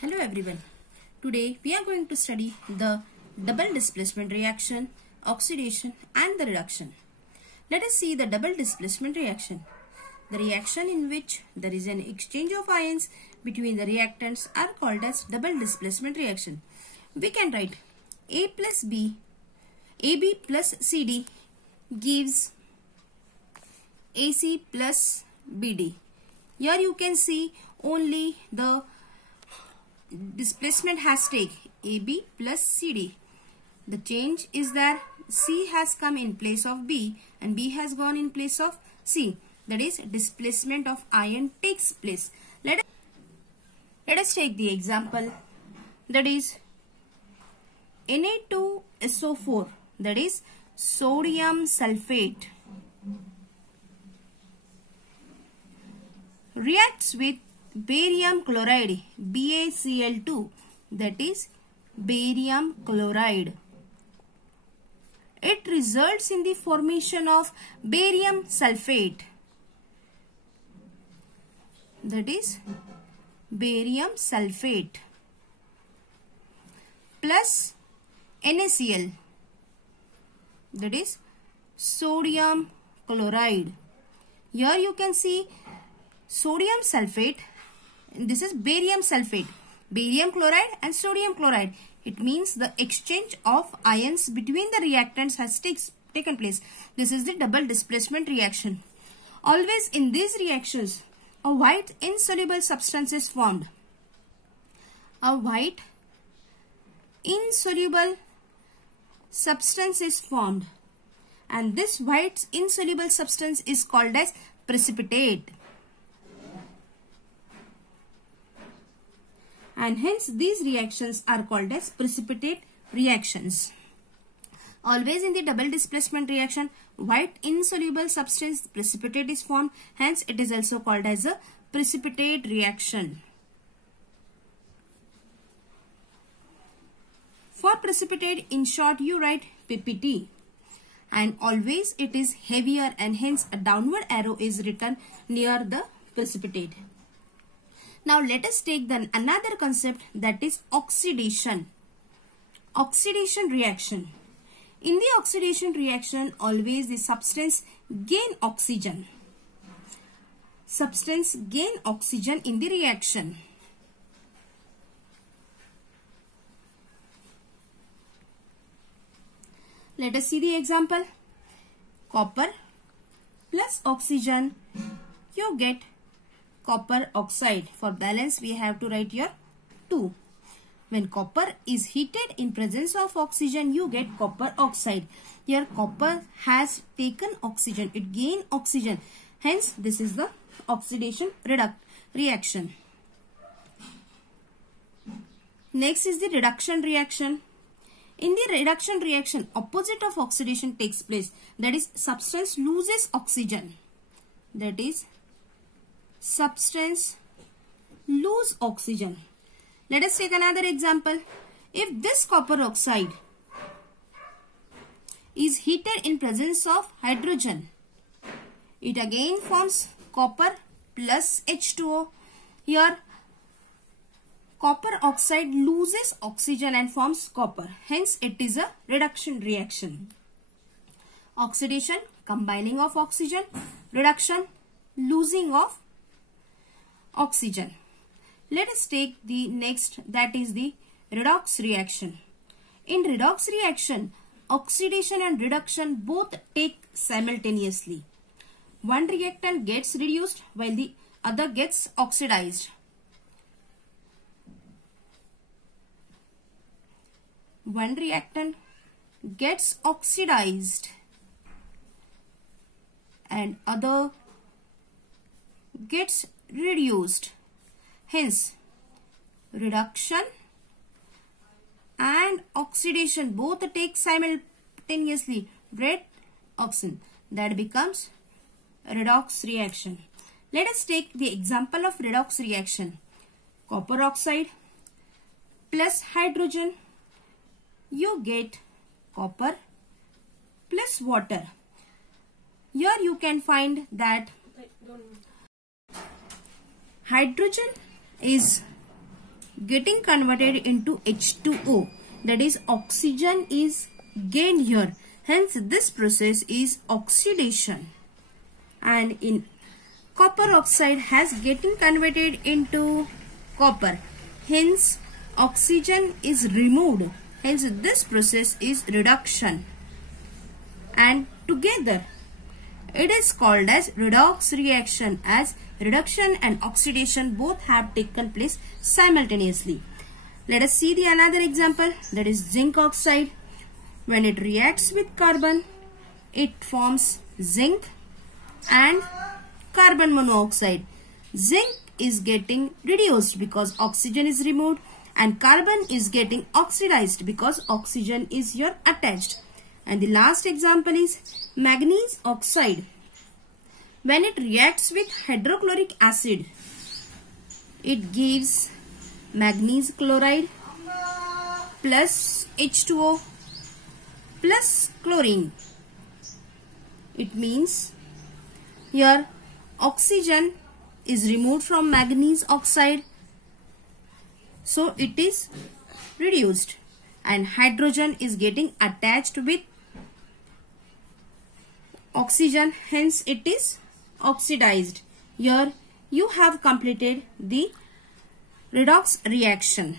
Hello everyone. Today we are going to study the double displacement reaction, oxidation and the reduction. Let us see the double displacement reaction. The reaction in which there is an exchange of ions between the reactants are called as double displacement reaction. We can write A plus B, AB plus CD gives AC plus BD. Here you can see only the displacement has take AB plus CD. The change is that C has come in place of B and B has gone in place of C. That is, displacement of ion takes place. Let us take the example, that is Na2SO4, that is sodium sulfate, reacts with barium chloride BaCl2, that is barium chloride. It results in the formation of barium sulfate, that is barium sulfate, plus NaCl, that is sodium chloride. Here you can see sodium sulfate. This is barium sulfate, barium chloride and sodium chloride. It means the exchange of ions between the reactants has taken place. This is the double displacement reaction. Always in these reactions, a white insoluble substance is formed. A white insoluble substance is formed, and this white insoluble substance is called as precipitate. And hence these reactions are called as precipitate reactions. Always in the double displacement reaction, white insoluble substance precipitate is formed, hence it is also called as a precipitate reaction. For precipitate, in short you write PPT, and always it is heavier and hence a downward arrow is written near the precipitate. Now let us take then another concept, that is oxidation. Oxidation reaction. In the oxidation reaction, always the substance gain oxygen. Substance gain oxygen in the reaction. Let us see the example. Copper plus oxygen, you get copper oxide. For balance we have to write here 2. When copper is heated in presence of oxygen, you get copper oxide. Here copper has taken oxygen, it gained oxygen, hence this is the oxidation reaction. Next is the reduction reaction. In the reduction reaction, opposite of oxidation takes place, that is substance loses oxygen, that is substance lose oxygen. Let us take another example. If this copper oxide is heated in presence of hydrogen, it again forms copper plus H2O. Here copper oxide loses oxygen and forms copper, hence it is a reduction reaction. Oxidation, combining of oxygen; reduction, losing of oxygen. Let us take the next, that is the redox reaction. In redox reaction, oxidation and reduction both take simultaneously. One reactant gets reduced while the other gets oxidized. One reactant gets oxidized and other gets reduced. Hence, reduction and oxidation both take simultaneously. Red oxygen, that becomes redox reaction. Let us take the example of redox reaction. Copper oxide plus hydrogen, you get copper plus water. Here you can find that hydrogen is getting converted into H2O. That is, oxygen is gained here. Hence, this process is oxidation. And in copper oxide has getting converted into copper. Hence, oxygen is removed. Hence, this process is reduction. And together, it is called as redox reaction, as reduction and oxidation both have taken place simultaneously. Let us see the another example, that is zinc oxide. When it reacts with carbon, it forms zinc and carbon monoxide. Zinc is getting reduced because oxygen is removed, and carbon is getting oxidized because oxygen is here attached. And the last example is manganese oxide. When it reacts with hydrochloric acid, it gives manganese chloride plus H2O plus chlorine. It means here oxygen is removed from manganese oxide, so it is reduced, and hydrogen is getting attached with oxygen, hence it is oxidized. Here you have completed the redox reaction.